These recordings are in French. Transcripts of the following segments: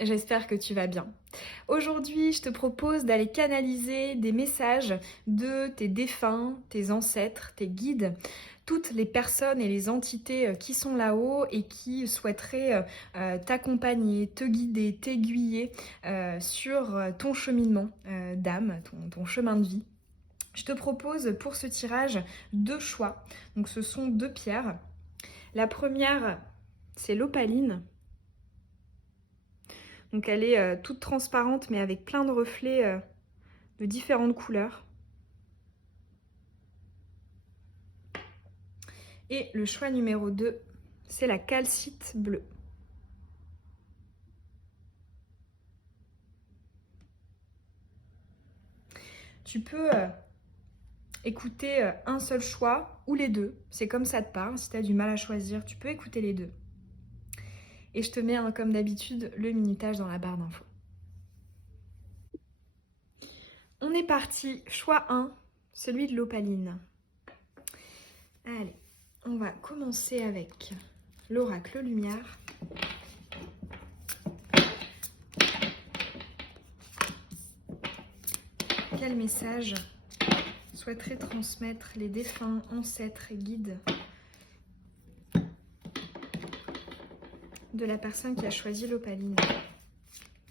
j'espère que tu vas bien. Aujourd'hui, je te propose d'aller canaliser des messages de tes défunts, tes ancêtres, tes guides, toutes les personnes et les entités qui sont là-haut et qui souhaiteraient t'accompagner, te guider, t'aiguiller sur ton cheminement d'âme, ton chemin de vie. Je te propose pour ce tirage 2 choix. Donc ce sont 2 pierres. La première, c'est l'opaline. Donc elle est toute transparente mais avec plein de reflets de différentes couleurs. Et le choix numéro 2, c'est la calcite bleue. Tu peux écouter un seul choix ou les deux. C'est comme ça te parle. Si tu as du mal à choisir, tu peux écouter les deux. Et je te mets, comme d'habitude, le minutage dans la barre d'infos. On est parti. Choix 1, celui de l'opaline. Allez, on va commencer avec l'oracle lumière. Quel message souhaiteraient transmettre les défunts, ancêtres et guides de la personne qui a choisi l'opaline?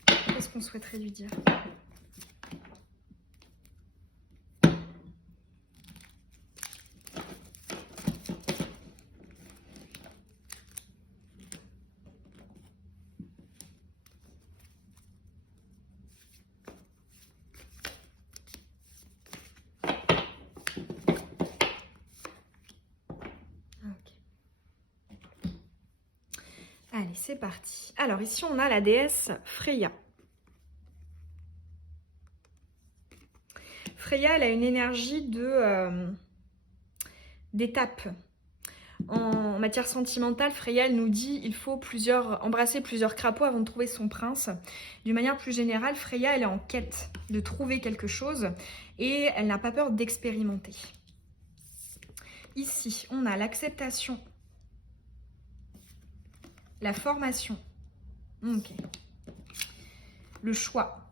Qu'est-ce qu'on souhaiterait lui dire? Allez, c'est parti. Alors ici, on a la déesse Freya. Freya, elle a une énergie d'étape. En matière sentimentale, Freya, elle nous dit il faut embrasser plusieurs crapauds avant de trouver son prince. D'une manière plus générale, Freya, elle est en quête de trouver quelque chose et elle n'a pas peur d'expérimenter. Ici, on a l'acceptation, la formation, le choix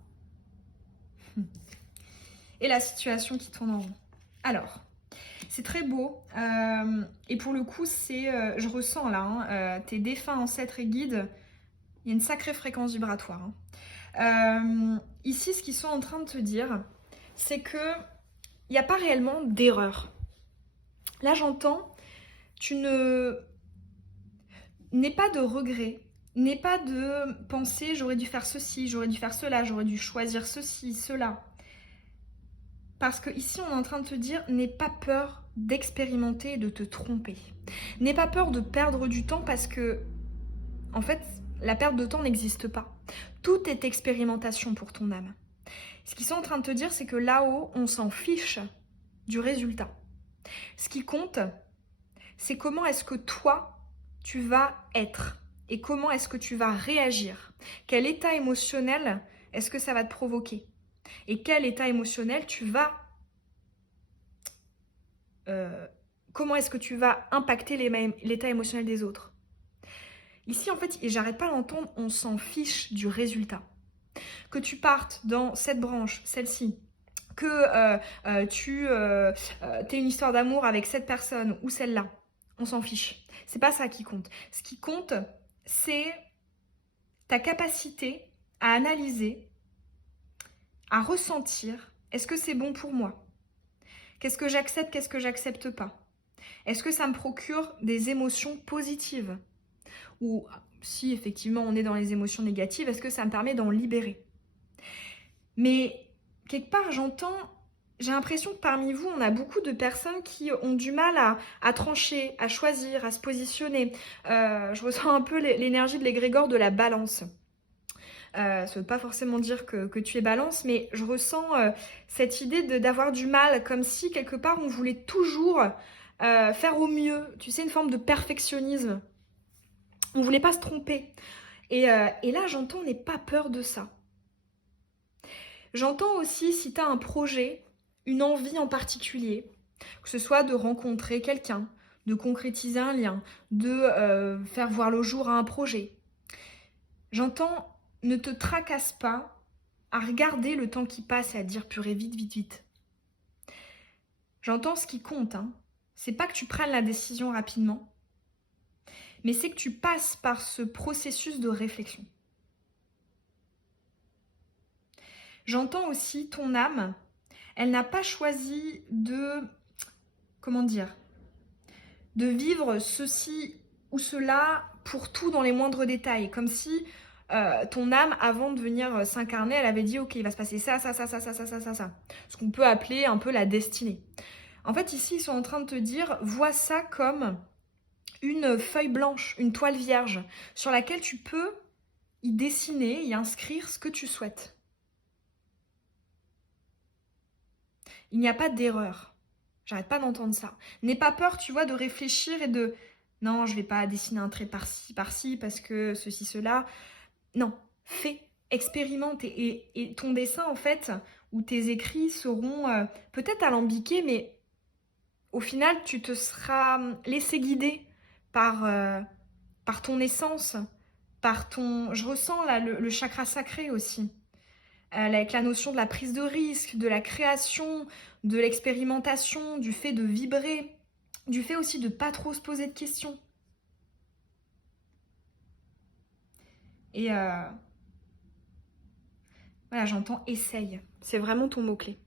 et la situation qui tourne en rond. Alors, c'est très beau et pour le coup, je ressens là, tes défunts ancêtres et guides, il y a une sacrée fréquence vibratoire. Ici, ce qu'ils sont en train de te dire, c'est que il n'y a pas réellement d'erreur. Là, j'entends, n'aie pas de regret, n'aie pas de penser j'aurais dû faire ceci, j'aurais dû faire cela, j'aurais dû choisir ceci, cela. Parce que ici, on est en train de te dire, n'aie pas peur d'expérimenter et de te tromper. N'aie pas peur de perdre du temps parce que, en fait, la perte de temps n'existe pas. Tout est expérimentation pour ton âme. Ce qu'ils sont en train de te dire, c'est que là-haut, on s'en fiche du résultat. Ce qui compte, c'est comment est-ce que toi, tu vas être et comment est-ce que tu vas réagir. Quel état émotionnel est-ce que ça va te provoquer? Et quel état émotionnel tu vas... comment est-ce que tu vas impacter l'état émotionnel des autres? Ici, en fait, et j'arrête pas d'entendre, on s'en fiche du résultat. Que tu partes dans cette branche, celle-ci, que tu aies une histoire d'amour avec cette personne ou celle-là, on s'en fiche. C'est pas ça qui compte. Ce qui compte, c'est ta capacité à analyser, à ressentir, est-ce que c'est bon pour moi? Qu'est-ce que j'accepte, qu'est-ce que j'accepte pas? Est-ce que ça me procure des émotions positives? Ou si effectivement on est dans les émotions négatives, est-ce que ça me permet d'en libérer? Mais quelque part, j'ai l'impression que parmi vous, on a beaucoup de personnes qui ont du mal à trancher, à choisir, à se positionner. Je ressens un peu l'énergie de l'égrégore de la balance. Ça ne veut pas forcément dire que tu es balance, mais je ressens cette idée d'avoir du mal, comme si quelque part on voulait toujours faire au mieux. Tu sais, une forme de perfectionnisme. On voulait pas se tromper. Et là, j'entends, n'aie pas peur de ça. J'entends aussi, si tu as un projet, une envie en particulier, que ce soit de rencontrer quelqu'un, de concrétiser un lien, de faire voir le jour à un projet. J'entends, ne te tracasse pas à regarder le temps qui passe et à te dire purée, vite, vite, vite. J'entends ce qui compte, hein. C'est pas que tu prennes la décision rapidement, mais c'est que tu passes par ce processus de réflexion. J'entends aussi ton âme, elle n'a pas choisi de, comment dire, de vivre ceci ou cela pour tout dans les moindres détails, comme si ton âme, avant de venir s'incarner, elle avait dit ok, il va se passer ça, ça, ça, ça, ça, ça, ça, ça, ça. Ce qu'on peut appeler un peu la destinée. En fait, ici, ils sont en train de te dire, vois ça comme une feuille blanche, une toile vierge, sur laquelle tu peux y dessiner, y inscrire ce que tu souhaites. Il n'y a pas d'erreur. J'arrête pas d'entendre ça. N'aie pas peur, tu vois, de réfléchir et de... Non, je vais pas dessiner un trait par-ci, parce que ceci, cela. Non, fais, expérimente. Et ton dessin, en fait, ou tes écrits seront peut-être alambiqués, mais au final, tu te seras laissé guider par ton essence, par ton... Je ressens là le chakra sacré aussi. Avec la notion de la prise de risque, de la création, de l'expérimentation, du fait de vibrer, du fait aussi de pas trop se poser de questions. Et voilà, j'entends essaye. C'est vraiment ton mot-clé.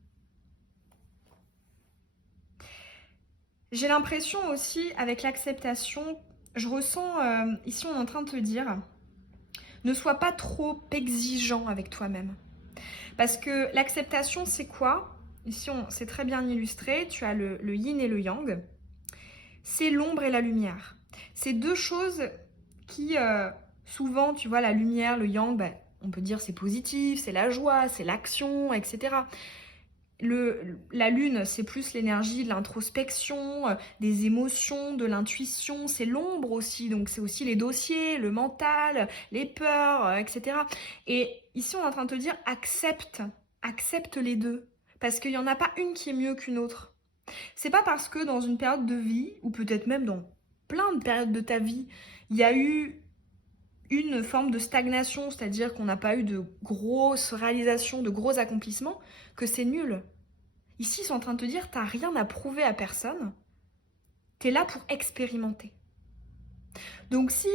J'ai l'impression aussi, avec l'acceptation, je ressens, ici on est en train de te dire, ne sois pas trop exigeant avec toi-même. Parce que l'acceptation, c'est quoi? Ici, c'est très bien illustré. Tu as le yin et le yang. C'est l'ombre et la lumière. C'est deux choses qui, souvent, tu vois, la lumière, le yang, ben, on peut dire c'est positif, c'est la joie, c'est l'action, etc. La lune, c'est plus l'énergie de l'introspection, des émotions, de l'intuition. C'est l'ombre aussi, donc c'est aussi les dossiers, le mental, les peurs, etc. Et ici, on est en train de te dire, accepte les deux. Parce qu'il n'y en a pas une qui est mieux qu'une autre. C'est pas parce que dans une période de vie, ou peut-être même dans plein de périodes de ta vie, il y a eu une forme de stagnation, c'est-à-dire qu'on n'a pas eu de grosses réalisations, de gros accomplissements, que c'est nul. Ici, ils sont en train de te dire, t'as rien à prouver à personne, t'es là pour expérimenter. Donc si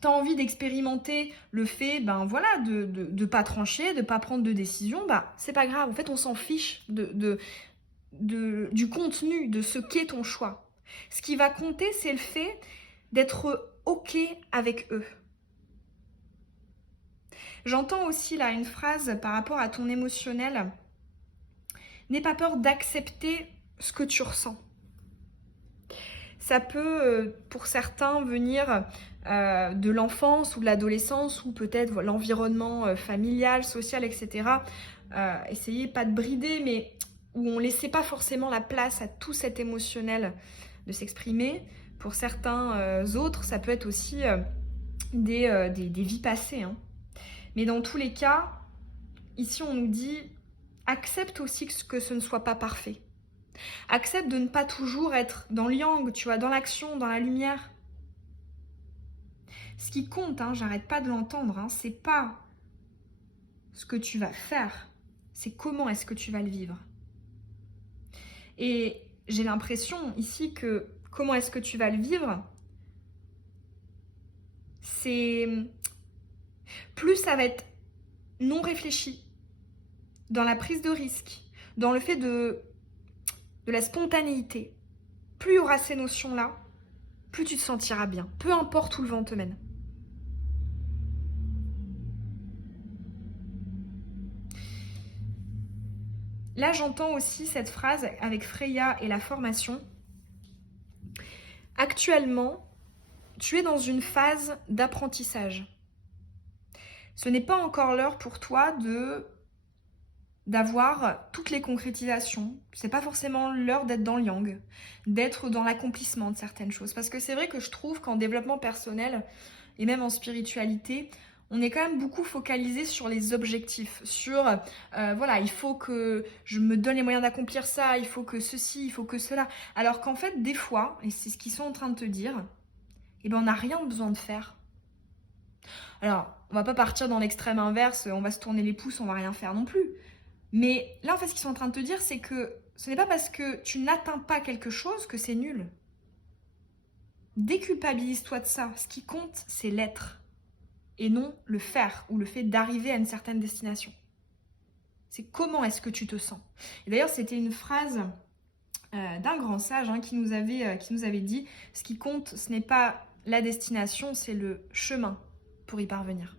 t'as envie d'expérimenter le fait, ben voilà, de pas trancher, de pas prendre de décision, bah c'est pas grave. En fait, on s'en fiche du contenu, de ce qu'est ton choix. Ce qui va compter, c'est le fait d'être OK avec eux. J'entends aussi là une phrase par rapport à ton émotionnel. N'aie pas peur d'accepter ce que tu ressens. Ça peut, pour certains, venir de l'enfance ou de l'adolescence ou peut-être l'environnement familial, social, etc. Essayez pas de brider, mais où on ne laissait pas forcément la place à tout cet émotionnel de s'exprimer. Pour certains autres, ça peut être aussi des vies passées. Hein. Mais dans tous les cas, ici on nous dit, accepte aussi que ce ne soit pas parfait. Accepte de ne pas toujours être dans le yang, tu vois, dans l'action, dans la lumière. Ce qui compte, hein, j'arrête pas de l'entendre, hein, c'est pas ce que tu vas faire, c'est comment est-ce que tu vas le vivre. Et j'ai l'impression ici que comment est-ce que tu vas le vivre, c'est plus ça va être non réfléchi, dans la prise de risque, dans le fait de la spontanéité. Plus il y aura ces notions-là, plus tu te sentiras bien, peu importe où le vent te mène. Là, j'entends aussi cette phrase avec Freya et la formation. Actuellement, tu es dans une phase d'apprentissage. Ce n'est pas encore l'heure pour toi d'avoir toutes les concrétisations. C'est pas forcément l'heure d'être dans le yang, d'être dans l'accomplissement de certaines choses. Parce que c'est vrai que je trouve qu'en développement personnel et même en spiritualité, on est quand même beaucoup focalisé sur les objectifs, sur voilà, il faut que je me donne les moyens d'accomplir ça, il faut que ceci, il faut que cela. Alors qu'en fait, des fois, et c'est ce qu'ils sont en train de te dire, eh ben, on n'a rien besoin de faire. Alors, on va pas partir dans l'extrême inverse, on va se tourner les pouces, on va rien faire non plus. Mais là, en fait, ce qu'ils sont en train de te dire, c'est que ce n'est pas parce que tu n'atteins pas quelque chose que c'est nul. Déculpabilise-toi de ça. Ce qui compte, c'est l'être. Et non le faire ou le fait d'arriver à une certaine destination. C'est comment est-ce que tu te sens. Et d'ailleurs, c'était une phrase d'un grand sage qui nous avait dit « Ce qui compte, ce n'est pas la destination, c'est le chemin pour y parvenir. »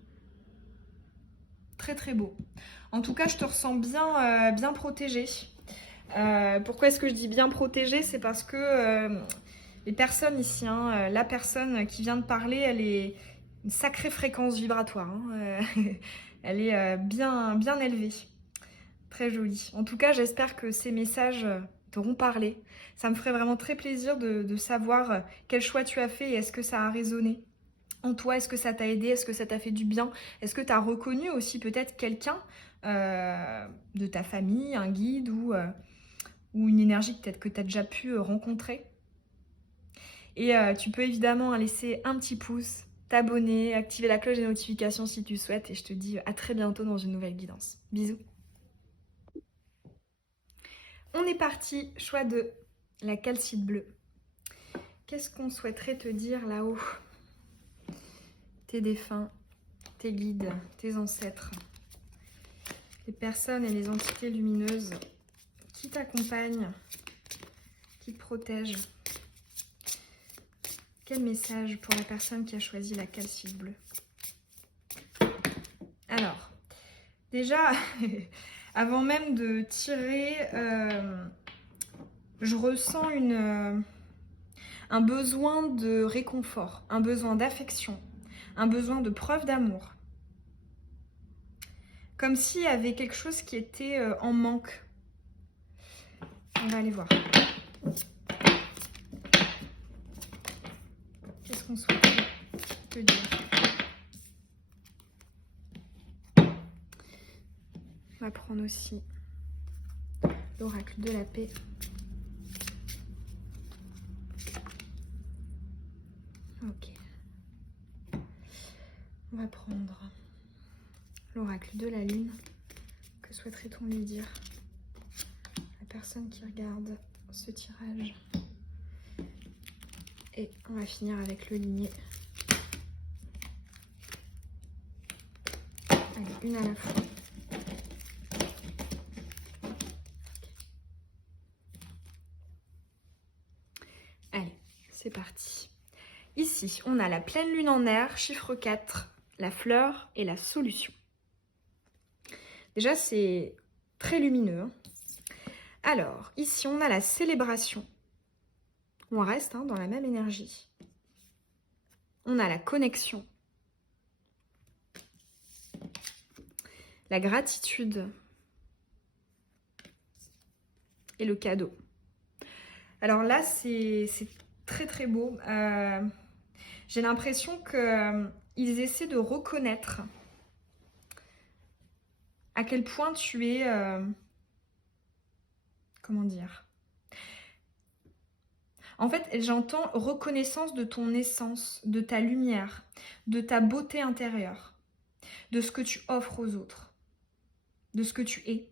Très très beau. En tout cas, je te ressens bien protégée. Pourquoi est-ce que je dis bien protégée? C'est parce que les personnes ici, la personne qui vient de parler, elle est une sacrée fréquence vibratoire. Elle est bien élevée. Très jolie. En tout cas, j'espère que ces messages t'auront parlé. Ça me ferait vraiment très plaisir de savoir quel choix tu as fait et est-ce que ça a résonné en toi, est-ce que ça t'a aidé, est-ce que ça t'a fait du bien, est-ce que tu as reconnu aussi peut-être quelqu'un de ta famille, un guide ou une énergie peut-être que tu as déjà pu rencontrer. Et tu peux évidemment laisser un petit pouce, t'abonner, activer la cloche des notifications si tu souhaites et je te dis à très bientôt dans une nouvelle guidance. Bisous. On est parti, choix de la calcite bleue. Qu'est-ce qu'on souhaiterait te dire là-haut? Tes défunts, tes guides, tes ancêtres, les personnes et les entités lumineuses qui t'accompagnent, qui te protègent. Quel message pour la personne qui a choisi la calcite bleue? Alors, déjà, avant même de tirer, je ressens un besoin de réconfort, un besoin d'affection, un besoin de preuve d'amour. Comme s'il y avait quelque chose qui était en manque. On va aller voir. Qu'est-ce qu'on souhaite te dire? On va prendre aussi l'oracle de la paix. Ok. On va prendre l'oracle de la lune. Que souhaiterait-on lui dire? La personne qui regarde ce tirage. Et on va finir avec le ligné. Allez, une à la fois. Allez, c'est parti. Ici, on a la pleine lune en air, chiffre 4, la fleur et la solution. Déjà, c'est très lumineux. Alors, ici, on a la célébration. On reste dans la même énergie. On a la connexion. La gratitude. Et le cadeau. Alors là, c'est très très beau. J'ai l'impression qu'ils essaient de reconnaître à quel point tu es... comment dire? En fait, j'entends reconnaissance de ton essence, de ta lumière, de ta beauté intérieure, de ce que tu offres aux autres, de ce que tu es.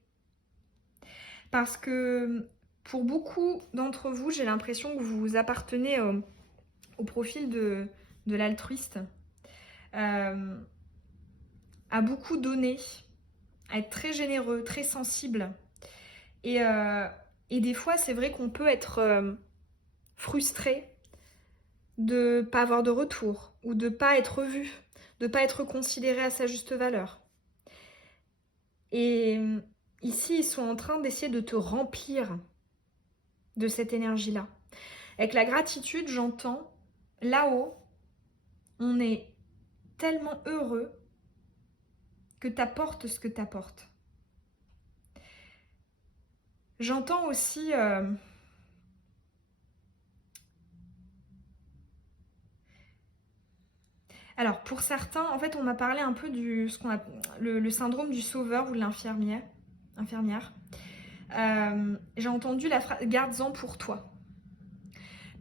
Parce que pour beaucoup d'entre vous, j'ai l'impression que vous appartenez au profil de l'altruiste, à beaucoup donner, à être très généreux, très sensible. Et des fois, c'est vrai qu'on peut être frustré de ne pas avoir de retour ou de ne pas être vu, de ne pas être considéré à sa juste valeur. Et ici, ils sont en train d'essayer de te remplir de cette énergie-là. Avec la gratitude, j'entends, là-haut, on est tellement heureux que tu apportes ce que tu apportes. J'entends aussi... Alors, pour certains, en fait, on m'a parlé un peu du le syndrome du sauveur ou de l'infirmière. J'ai entendu la phrase « garde-en pour toi ».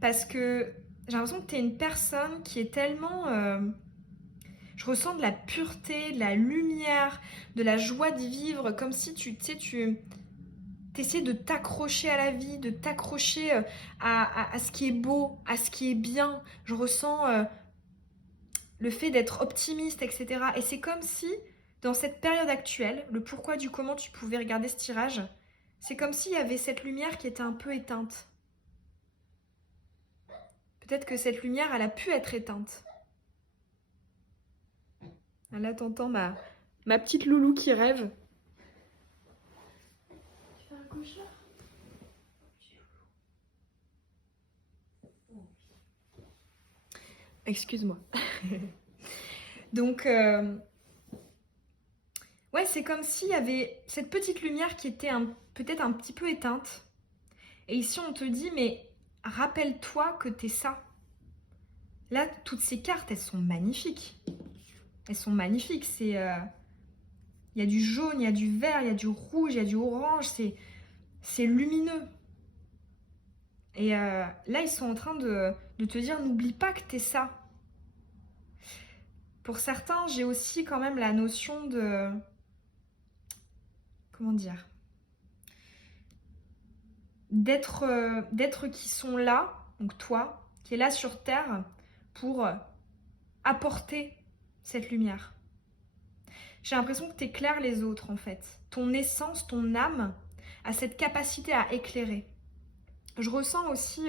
Parce que j'ai l'impression que tu es une personne qui est tellement... Je ressens de la pureté, de la lumière, de la joie de vivre, comme si tu essaies de t'accrocher à la vie, de t'accrocher à ce qui est beau, à ce qui est bien. Je ressens le fait d'être optimiste, etc. Et c'est comme si, dans cette période actuelle, le pourquoi du comment tu pouvais regarder ce tirage, c'est comme s'il y avait cette lumière qui était un peu éteinte. Peut-être que cette lumière, elle a pu être éteinte. Là, t'entends ma petite loulou qui rêve. Tu fais un cauchemar? Excuse-moi. Donc, ouais, c'est comme s'il y avait cette petite lumière qui était peut-être un petit peu éteinte. Et ici, on te dit, mais rappelle-toi que t'es ça. Là, toutes ces cartes, elles sont magnifiques. Elles sont magnifiques. Il y a du jaune, il y a du vert, il y a du rouge, il y a du orange. C'est lumineux. Et là, ils sont en train de te dire, n'oublie pas que t'es ça. Pour certains, j'ai aussi quand même la notion de... Comment dire? D'être qui sont là, donc toi, qui est là sur Terre, pour apporter cette lumière. J'ai l'impression que tu éclaires les autres, en fait. Ton essence, ton âme a cette capacité à éclairer. Je ressens aussi,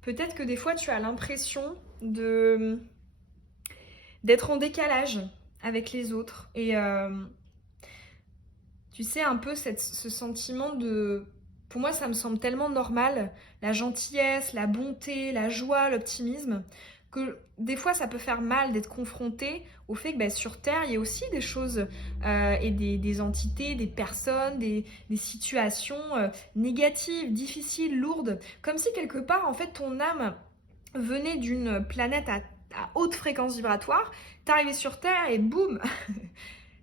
peut-être que des fois, tu as l'impression d'être en décalage avec les autres. Et tu sais, un peu ce sentiment de... Pour moi, ça me semble tellement normal, la gentillesse, la bonté, la joie, l'optimisme, que des fois, ça peut faire mal d'être confronté au fait que sur Terre, il y a aussi des choses et des entités, des personnes, des situations négatives, difficiles, lourdes. Comme si quelque part, en fait, ton âme venait d'une planète à haute fréquence vibratoire, t'arrivais sur Terre et boum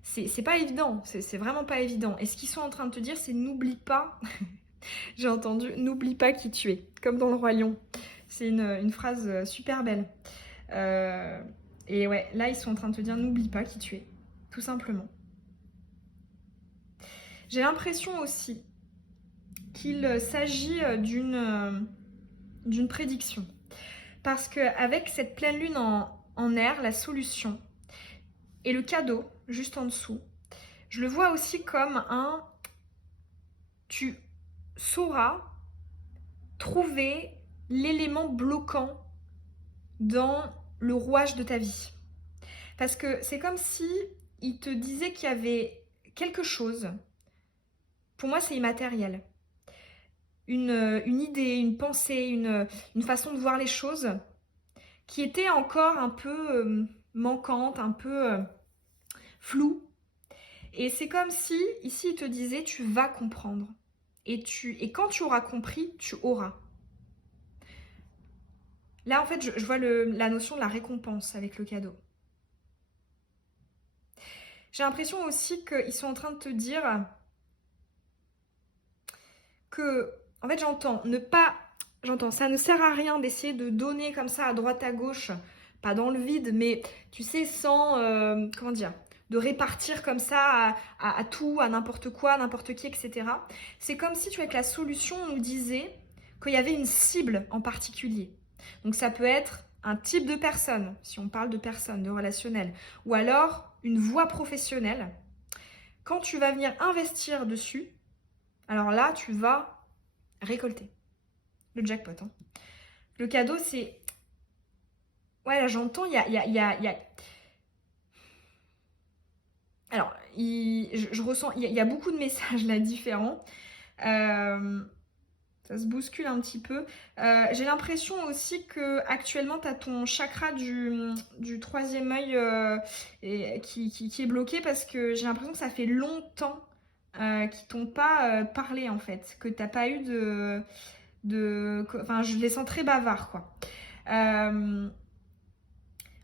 c'est pas évident, c'est vraiment pas évident. Et ce qu'ils sont en train de te dire, c'est n'oublie pas, j'ai entendu, n'oublie pas qui tu es, comme dans le Roi Lion. C'est une phrase super belle. Et ouais, là, ils sont en train de te dire, n'oublie pas qui tu es, tout simplement. J'ai l'impression aussi qu'il s'agit d'une prédiction. Parce qu'avec cette pleine lune en air, la solution et le cadeau, juste en dessous, je le vois aussi comme tu sauras trouver l'élément bloquant dans le rouage de ta vie. Parce que c'est comme si il te disait qu'il y avait quelque chose, pour moi c'est immatériel, une idée, une pensée, une façon de voir les choses qui était encore un peu manquante, un peu floue. Et c'est comme si, ici, il te disait, tu vas comprendre. Et quand tu auras compris, tu auras. Là, en fait, je vois la notion de la récompense avec le cadeau. J'ai l'impression aussi qu'ils sont en train de te dire que, en fait, j'entends, ça ne sert à rien d'essayer de donner comme ça à droite à gauche, pas dans le vide, mais tu sais, sans, comment dire, de répartir comme ça à tout, à n'importe quoi, à n'importe qui, etc. C'est comme si, tu vois, que la solution nous disait qu'il y avait une cible en particulier. Donc ça peut être un type de personne, si on parle de personne, de relationnel, ou alors une voie professionnelle. Quand tu vas venir investir dessus, alors là, tu vas récolter le jackpot. Hein. Le cadeau, c'est... Ouais, là, j'entends, il y a... Alors, je ressens... Il y a beaucoup de messages là différents. Ça se bouscule un petit peu. J'ai l'impression aussi que actuellement tu as ton chakra du troisième œil qui est bloqué parce que j'ai l'impression que ça fait longtemps qu'ils t'ont pas parlé en fait, que t'as pas eu enfin, je les sens très bavards quoi.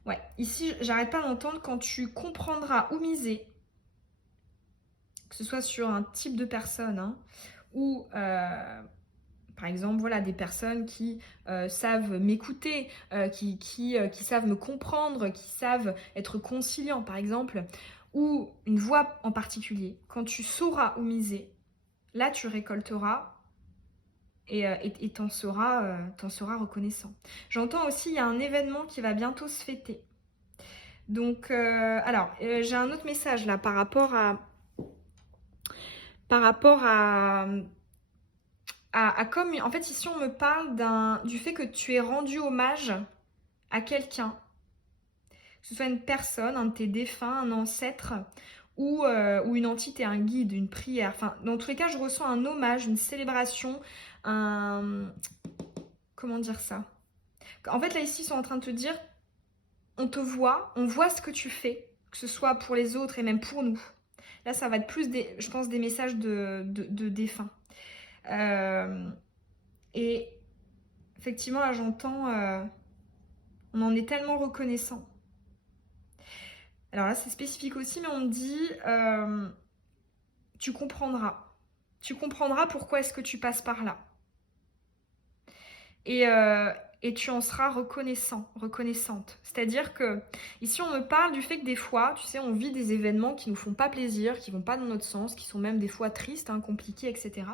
Ouais, ici j'arrête pas d'entendre quand tu comprendras où miser, que ce soit sur un type de personne hein, ou Par exemple, voilà, des personnes qui savent m'écouter, qui savent me comprendre, qui savent être conciliants, par exemple, ou une voix en particulier. Quand tu sauras où miser, là, tu récolteras et t'en seras reconnaissant. J'entends aussi, il y a un événement qui va bientôt se fêter. Donc, alors, j'ai un autre message là par rapport à comme, en fait, ici, on me parle du fait que tu aies rendu hommage à quelqu'un, que ce soit une personne, un de tes défunts, un ancêtre, ou une entité, un guide, une prière. Enfin, dans tous les cas, je ressens un hommage, une célébration, comment dire ça? En fait, là, ici, ils sont en train de te dire, on te voit, on voit ce que tu fais, que ce soit pour les autres et même pour nous. Là, ça va être plus, je pense, des messages de défunts. Et effectivement, là, j'entends, on en est tellement reconnaissant. Alors là, c'est spécifique aussi, mais on me dit, tu comprendras. Tu comprendras pourquoi est-ce que tu passes par là. Et tu en seras reconnaissant, reconnaissante. C'est-à-dire que ici, on me parle du fait que des fois, tu sais, on vit des événements qui nous font pas plaisir, qui vont pas dans notre sens, qui sont même des fois tristes, hein, compliqués, etc.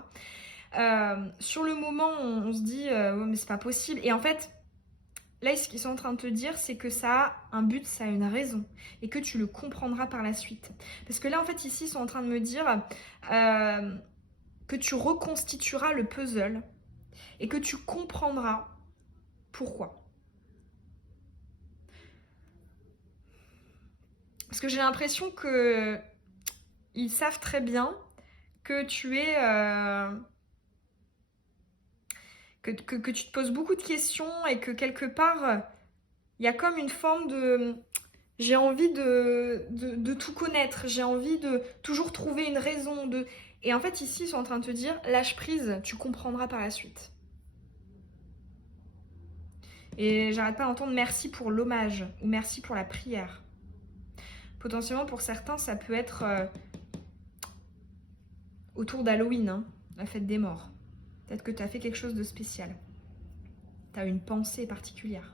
Sur le moment, on se dit, ouais, mais c'est pas possible. Et en fait, là, ce qu'ils sont en train de te dire, c'est que ça a un but, ça a une raison. Et que tu le comprendras par la suite. Parce que là, en fait, ici, ils sont en train de me dire que tu reconstitueras le puzzle et que tu comprendras pourquoi. Parce que j'ai l'impression que ils savent très bien que tu es... que tu te poses beaucoup de questions et que quelque part, il y a comme une forme de... J'ai envie de tout connaître, j'ai envie de toujours trouver une raison. Et en fait, ici, ils sont en train de te dire, lâche prise, tu comprendras par la suite. Et j'arrête pas d'entendre merci pour l'hommage ou merci pour la prière. Potentiellement, pour certains, ça peut être autour d'Halloween, hein, la fête des morts. Peut-être que tu as fait quelque chose de spécial. Tu as une pensée particulière.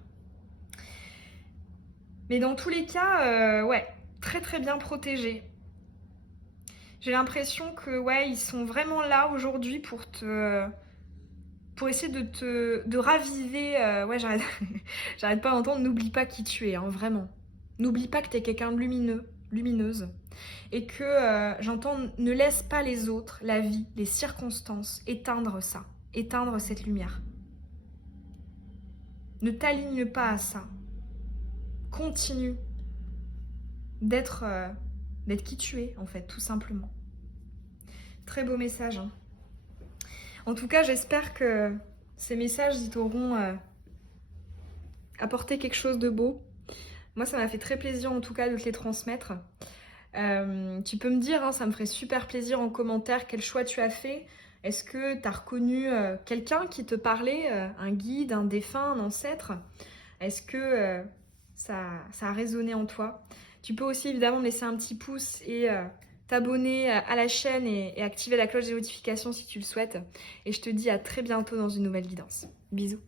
Mais dans tous les cas, ouais, très très bien protégés. J'ai l'impression que, ouais, ils sont vraiment là aujourd'hui pour essayer de raviver. Ouais, j'arrête pas d'entendre, n'oublie pas qui tu es, hein, vraiment. N'oublie pas que tu es quelqu'un de lumineuse. Et que j'entends, ne laisse pas les autres, la vie, les circonstances, éteindre ça, éteindre cette lumière. Ne t'aligne pas à ça. Continue d'être qui tu es, en fait, tout simplement. Très beau message. Hein. En tout cas, j'espère que ces messages, ils t'auront apporté quelque chose de beau. Moi, ça m'a fait très plaisir, en tout cas, de te les transmettre. Tu peux me dire, hein, ça me ferait super plaisir en commentaire quel choix tu as fait. Est-ce que tu as reconnu quelqu'un qui te parlait, un guide, un défunt, un ancêtre? Est-ce que ça a résonné en toi? Tu peux aussi évidemment me laisser un petit pouce et t'abonner à la chaîne et activer la cloche des notifications si tu le souhaites. Et je te dis à très bientôt dans une nouvelle guidance. Bisous.